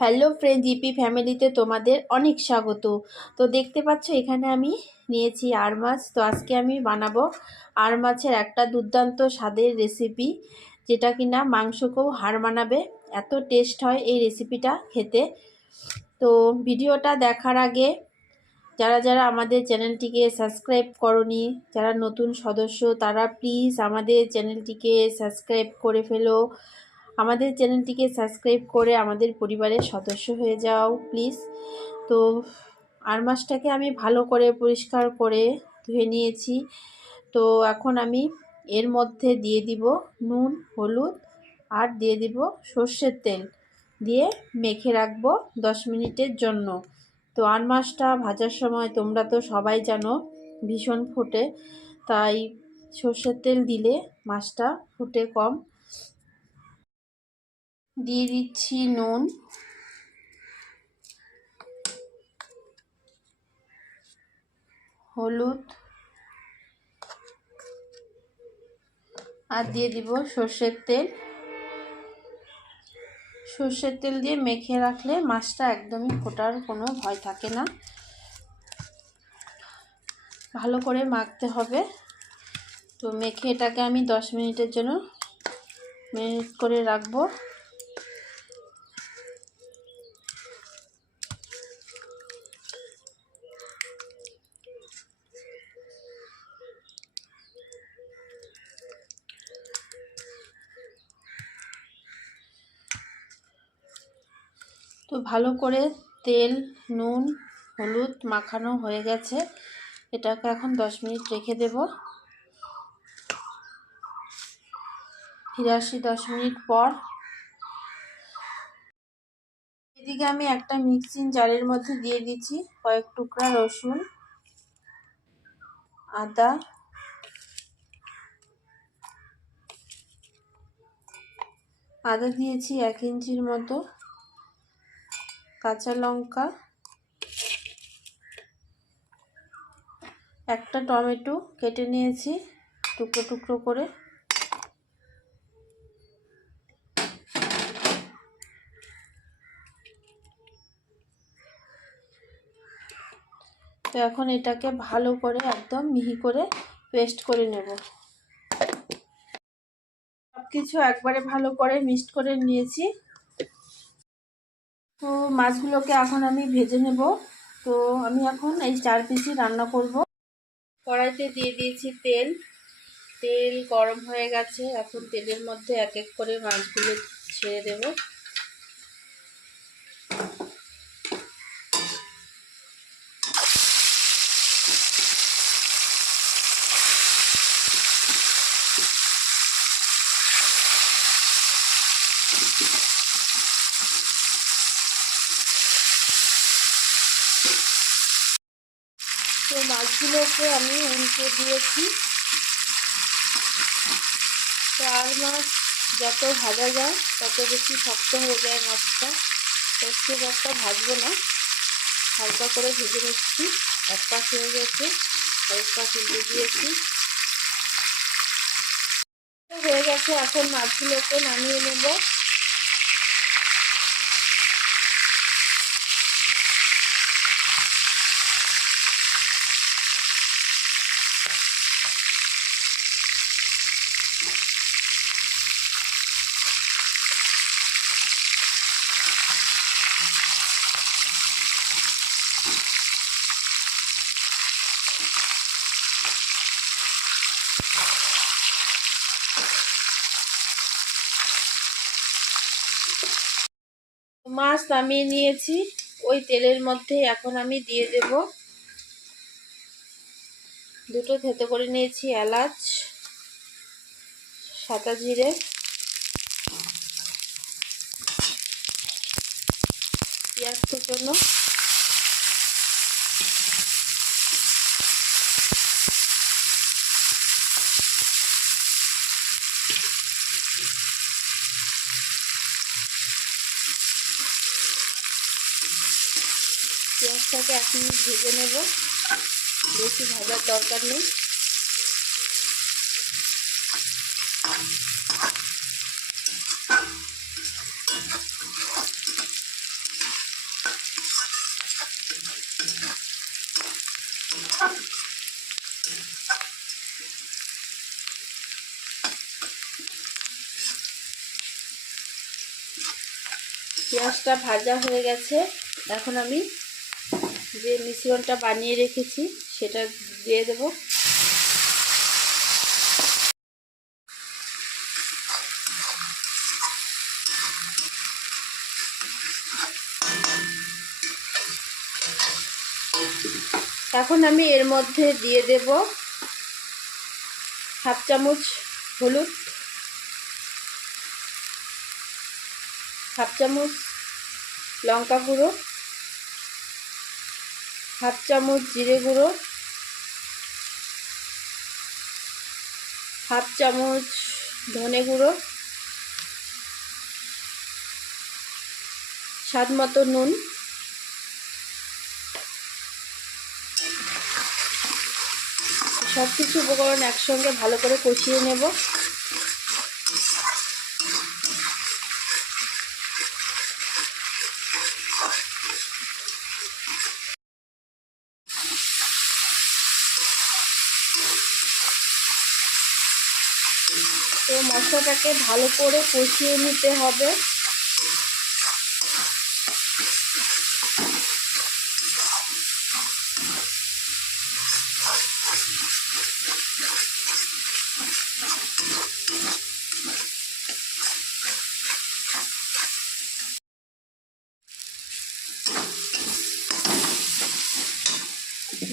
Hello friend GP ফ্যামিলিতে তোমাদের অনেক স্বাগত। তো দেখতে পাচ্ছ, এখানে আমি নিয়েছি আর মাছ। তো আজকে আমি বানাবো আর মাছের একটা দুর্দান্ত স্বাদের রেসিপি যেটা কিনা মাংসকেও হার মানাবে। এত টেস্ট হয় এই রেসিপিটা খেতে। তো ভিডিওটা দেখার আগে, যারা যারা আমাদের চ্যানেলটিকে সাবস্ক্রাইব করনি, যারা নতুন সদস্য, তারা প্লিজ আমাদের চ্যানেলটিকে সাবস্ক্রাইব করে ফেলো। আমাদের চ্যানেলটিকে সাবস্ক্রাইব করে আমাদের পরিবারের সদস্য হয়ে যাও, প্লিজ। তো আর মাছটাকে আমি ভালো করে পরিষ্কার করে ধুয়ে নিয়েছি। তো এখন আমি এর মধ্যে দিয়ে দিব নুন, হলুদ আর দিয়ে দিব সর্ষের তেল দিয়ে মেখে রাখব দশ মিনিটের জন্য। তো আর মাছটা ভাজার সময় তোমরা তো সবাই জানো ভীষণ ফোটে, তাই সর্ষের তেল দিলে মাছটা ফুটে কম। দিয়ে দিচ্ছি নুন। হলুদ। আর দিয়ে দিব সর্ষের তেল। সর্ষের তেল দিয়ে মেখে রাখলে মাছটা একদমই ফোটার কোনো ভয় থাকে না। ভালো করে মাখতে হবে। তো মেখে এটাকে আমি দশ মিনিটের জন্য মিনিট করে রাখব। ভালো করে তেল, নুন, হলুদ মাখানো হয়ে গেছে। এটাকে এখন দশ মিনিট রেখে দেব। ফিরে আসি দশ মিনিট পর। এদিকে আমি একটা মিক্সিং জারের মধ্যে দিয়ে দিচ্ছি কয়েক টুকরা রসুন, আদা আদা দিয়েছি এক ইঞ্চির মতো। কাঁচা লঙ্কা, একটা টমেটো কেটে নিয়েছি টুকরো টুকরো করে। তো এখন এটাকে ভালো করে একদম মিহি করে পেস্ট করে নেব। সব কিছু একবারে ভালো করে মিক্সড করে নিয়েছি। তো মাছগুলোকে এখন আমি ভেজে নেব। তো আমি এখন এই চার পিসি রান্না করব। কড়াইতে দিয়ে দিয়েছি তেল। তেল গরম হয়ে গেছে। এখন তেলের মধ্যে এক এক করে মাছগুলো ছেড়ে দেব। তো মাছগুলোকে আমি উল্টে দিয়েছি। চার মাছ যত ভাজা যায়, তত বেশি শক্ত হয়ে যায় মাছটা। তো খুব একটা ভাজবো না। হালকা করে ভেজে নিচ্ছি। এক পাশ হয়ে গেছে এক পাশ উল্টে দিয়েছি। হয়ে গেছে, এখন মাছগুলোকে নামিয়ে নেব। মাছ নামিয়ে নিয়েছি। ওই তেলের মধ্যে এখন আমি দিয়ে দেব। দুটো থেতো করে নিয়েছি এলাচ, সাদা জিরে। পেঁয়াজ কুচনো পেঁয়াজটাকে এক মিনিট ভেজে নেব বেশি ভাজার দরকার নেই Thank you. পেঁয়াজটা ভাজা হয়ে গেছে। এখন আমি যে মিশ্রণটা বানিয়ে রেখেছি, সেটা দিয়ে দেব। এখন আমি এর মধ্যে দিয়ে দেব হাফ চামচ হলুদ। হাফ চামচ লঙ্কা গুঁড়ো, হাফ চামচ জিরে গুঁড়ো, হাফ চামচ ধনে গুঁড়ো, স্বাদ মতো নুন সব কিছু উপকরণ একসঙ্গে ভালো করে কষিয়ে নেব। তো মশলাটাকে ভালো করে কষিয়ে নিতে হবে।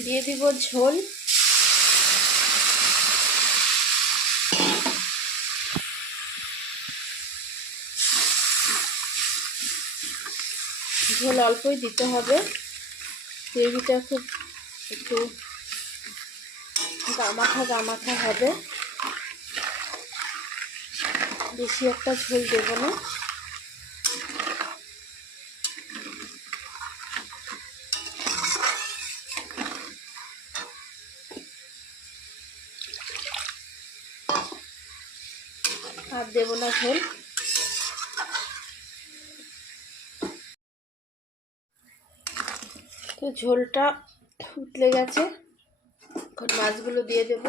দিয়ে দিব ঝোল। ঝোল অল্পই দিতে হবে। গ্রেভিটা খুব একটু গামাখা গামাখা হবে। বেশি একটা ঝোল দেবো না। আর দেবো না ঝোল। তো ঝোলটা উতলে গেছে। এখন মাছগুলো দিয়ে দেব।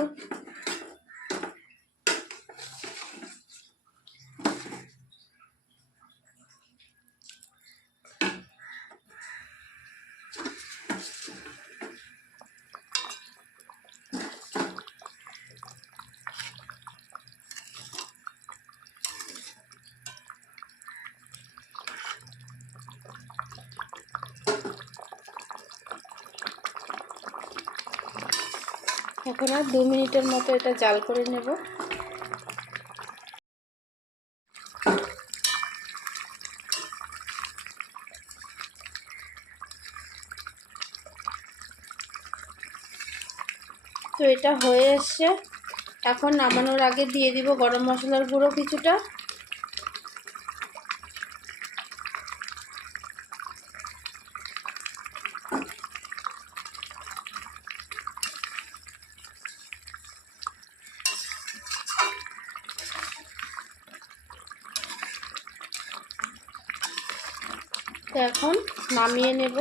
এখন আর দু মিনিটের মতো এটা জাল করে নেব। তো এটা হয়ে এসছে। এখন নামানোর আগে দিয়ে দিব গরম মশলার গুঁড়ো কিছুটা। তো এখন নামিয়ে নেব।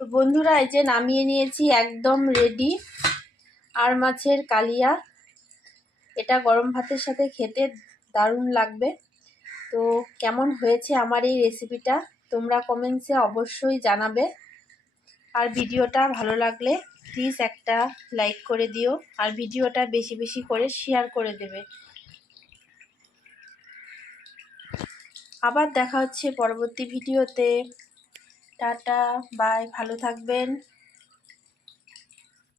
বন্ধুরা, এই যে নামিয়ে নিয়েছি, একদম রেডি আর মাছের কালিয়া। এটা গরম ভাতের সাথে খেতে দারুণ লাগবে। তো কেমন হয়েছে আমার এই রেসিপিটা তোমরা কমেন্টসে অবশ্যই জানাবে। আর ভিডিওটা ভালো লাগলে প্লিজ একটা লাইক করে দিও আর ভিডিওটা বেশি বেশি করে শেয়ার করে দেবে। আবার দেখা হচ্ছে পরবর্তী ভিডিওতে। টাটা বাই ভালো থাকবেন।